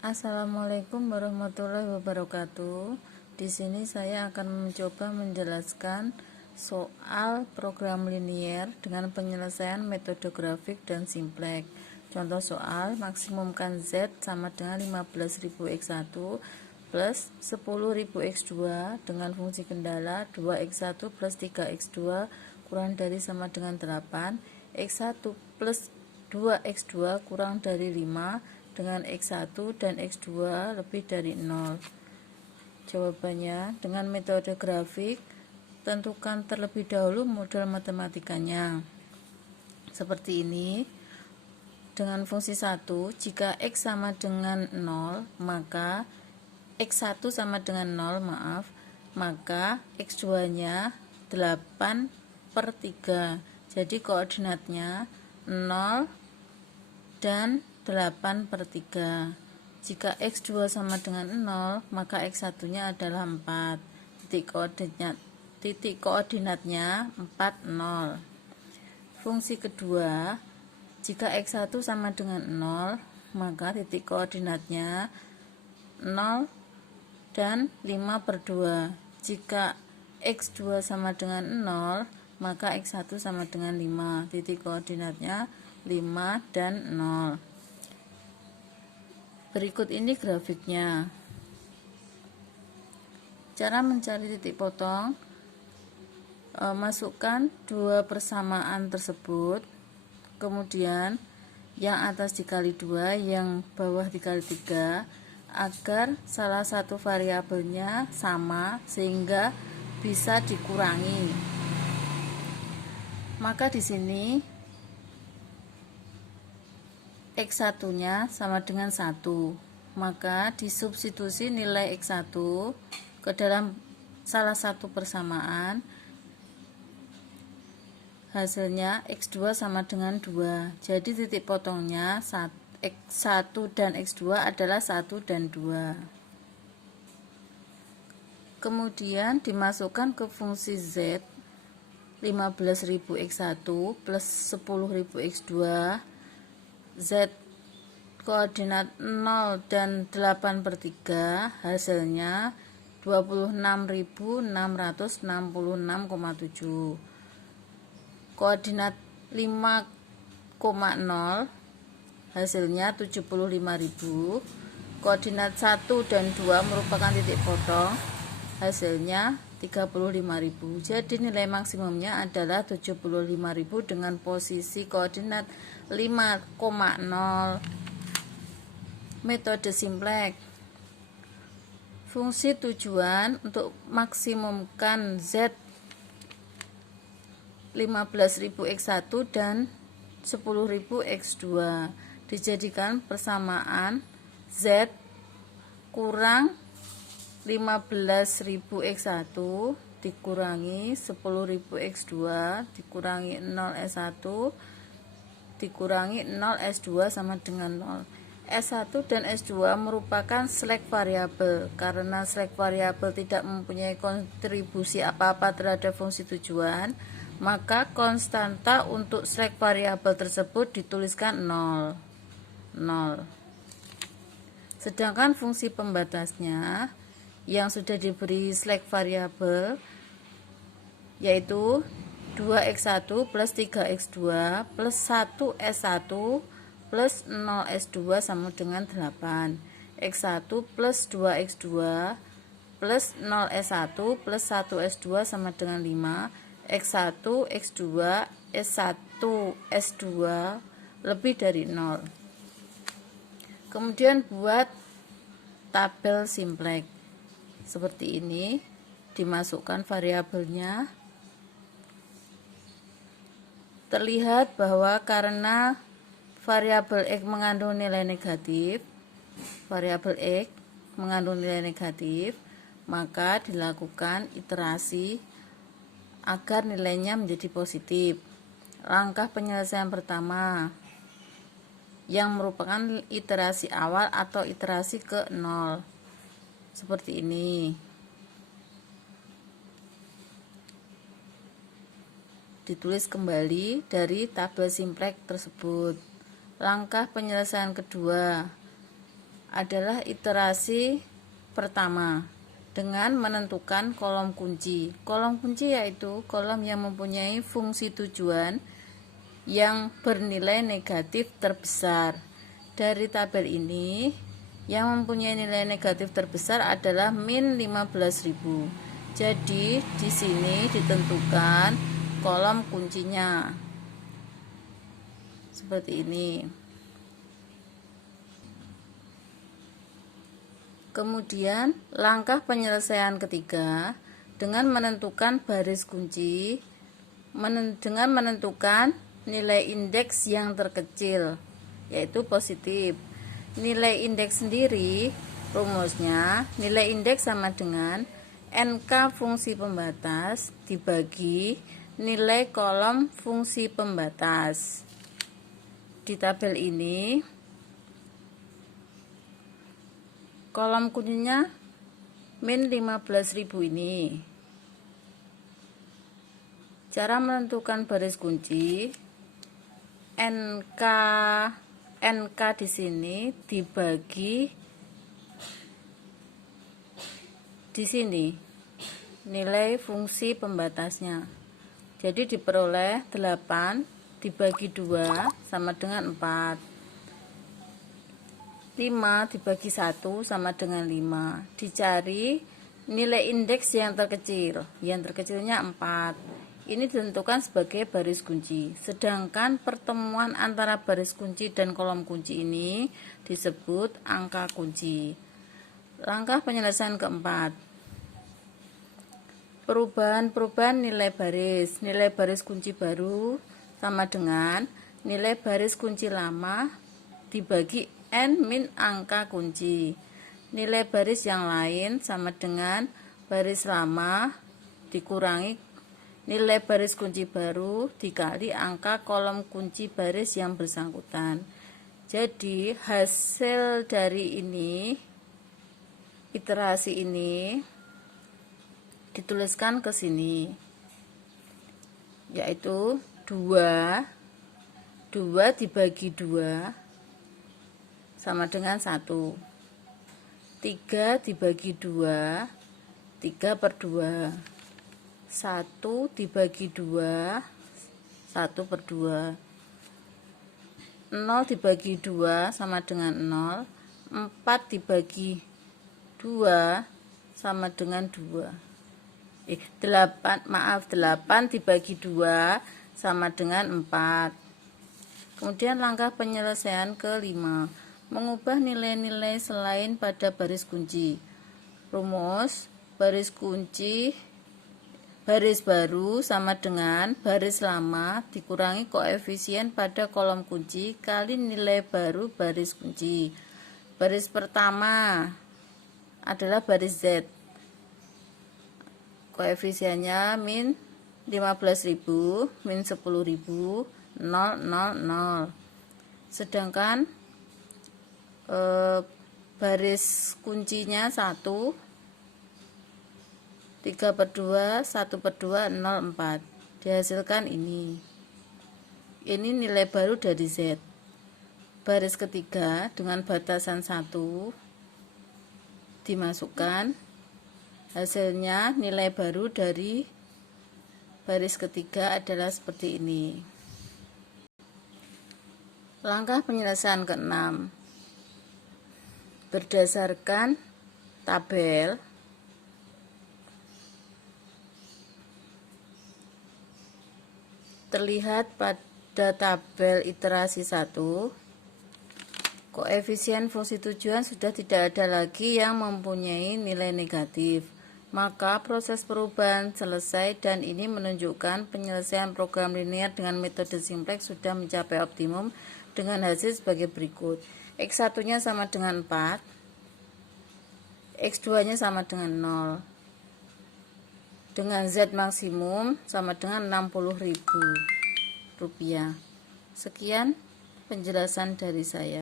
Assalamualaikum warahmatullahi wabarakatuh. Di sini saya akan mencoba menjelaskan soal program linier dengan penyelesaian metode grafik dan simplex. Contoh soal, maksimumkan Z sama dengan 15.000 X1 plus 10.000 X2 dengan fungsi kendala 2X1 plus 3X2 kurang dari sama dengan 8, X1 plus 2X2 kurang dari 5 dengan X1 dan X2 lebih dari 0. Jawabannya, dengan metode grafik, tentukan terlebih dahulu model matematikanya. Seperti ini, dengan fungsi 1, jika X sama dengan 0, maka X1 sama dengan 0, maka X2-nya 8/3. Jadi koordinatnya 0 dan 8/3. Jika X2 sama dengan 0, maka X1-nya adalah 4. Titik koordinatnya 4, 0. Fungsi kedua, jika X1 sama dengan 0, maka titik koordinatnya 0 dan 5/2. Jika X2 sama dengan 0, maka X1 sama dengan 5. Titik koordinatnya 5 dan 0. Berikut ini grafiknya. Cara mencari titik potong, masukkan dua persamaan tersebut, kemudian yang atas dikali 2, yang bawah dikali 3, agar salah satu variabelnya sama sehingga bisa dikurangi. Maka di sini X1-nya sama dengan 1, maka disubstitusi nilai X1 ke dalam salah satu persamaan, hasilnya X2 sama dengan 2. Jadi titik potongnya X1 dan X2 adalah 1 dan 2. Kemudian dimasukkan ke fungsi Z 15.000 X1 plus 10.000 X2, Z koordinat 0 dan 8/3, hasilnya 26.666,7. Koordinat 5,0, hasilnya 75.000. Koordinat 1 dan 2 merupakan titik potong, hasilnya 35.000. Jadi nilai maksimumnya adalah 75.000 dengan posisi koordinat 5,0. Metode simplex. Fungsi tujuan untuk maksimumkan Z 15.000 X1 dan 10.000 X2 dijadikan persamaan Z kurang 15.000 X1 dikurangi 10.000 X2 dikurangi 0 S1 dikurangi 0 S2 sama dengan 0. S1 dan S2 merupakan slack variabel. Karena slack variabel tidak mempunyai kontribusi apa-apa terhadap fungsi tujuan, maka konstanta untuk slack variabel tersebut dituliskan 0. Sedangkan fungsi pembatasnya yang sudah diberi slack variabel yaitu 2X1 plus 3X2 plus 1S1 plus 0S2 sama dengan 8. X1 plus 2X2 plus 0S1 plus 1S2 sama dengan 5. X1, X2, S1, S2 lebih dari 0. Kemudian buat tabel simplex. Seperti ini, dimasukkan variabelnya. Terlihat bahwa karena variabel X mengandung nilai negatif, maka dilakukan iterasi agar nilainya menjadi positif. Langkah penyelesaian pertama, yang merupakan iterasi awal atau iterasi ke 0. Seperti ini. Ditulis kembali dari tabel simplex tersebut. Langkah penyelesaian kedua, adalah iterasi pertama dengan menentukan kolom kunci. Kolom kunci yaitu kolom yang mempunyai fungsi tujuan yang bernilai negatif terbesar. Dari tabel ini, yang mempunyai nilai negatif terbesar adalah min 15.000. Jadi, di sini ditentukan kolom kuncinya. Seperti ini. Kemudian, langkah penyelesaian ketiga dengan menentukan baris kunci, dengan menentukan nilai indeks yang terkecil, yaitu positif. Nilai indeks sendiri, rumusnya, nilai indeks sama dengan NK fungsi pembatas dibagi nilai kolom fungsi pembatas. Di tabel ini, kolom kuncinya min 15.000 ini. Cara menentukan baris kunci, NK di sini dibagi di sini nilai fungsi pembatasnya. Jadi diperoleh 8 dibagi 2 sama dengan 4. 5 dibagi 1 sama dengan 5. Dicari nilai indeks yang terkecil. Yang terkecilnya 4. Ini ditentukan sebagai baris kunci. Sedangkan pertemuan antara baris kunci dan kolom kunci ini disebut angka kunci. Langkah penyelesaian keempat. Perubahan nilai baris. Nilai baris kunci baru sama dengan nilai baris kunci lama dibagi N min angka kunci. Nilai baris yang lain sama dengan baris lama dikurangi nilai baris kunci baru dikali angka kolom kunci baris yang bersangkutan. Jadi hasil dari ini, iterasi ini dituliskan ke sini, yaitu 2 dibagi 2 sama dengan 1. 3 dibagi 2, 3/2. 1 dibagi 2, 1/2. 0 dibagi 2 sama dengan 0. 4 dibagi 2 sama dengan 2. 8 dibagi 2 sama dengan 4. Kemudian langkah penyelesaian kelima, mengubah nilai-nilai selain pada baris kunci. Rumus baris kunci baris baru sama dengan baris lama dikurangi koefisien pada kolom kunci kali nilai baru baris kunci. Baris pertama adalah baris Z. Koefisiennya min 15.000, min 10.000, 000. Sedangkan baris kuncinya 1, 3/2, 1/2, 0,4. Dihasilkan ini. Ini nilai baru dari Z. Baris ketiga dengan batasan 1 dimasukkan. Hasilnya nilai baru dari baris ketiga adalah seperti ini. Langkah penyelesaian keenam. Berdasarkan tabel terlihat pada tabel iterasi 1, koefisien fungsi tujuan sudah tidak ada lagi yang mempunyai nilai negatif. Maka proses perubahan selesai dan ini menunjukkan penyelesaian program linear dengan metode simplex sudah mencapai optimum dengan hasil sebagai berikut. X1-nya sama dengan 4, X2-nya sama dengan 0, dengan Z maksimum sama dengan Rp60.000. Sekian penjelasan dari saya.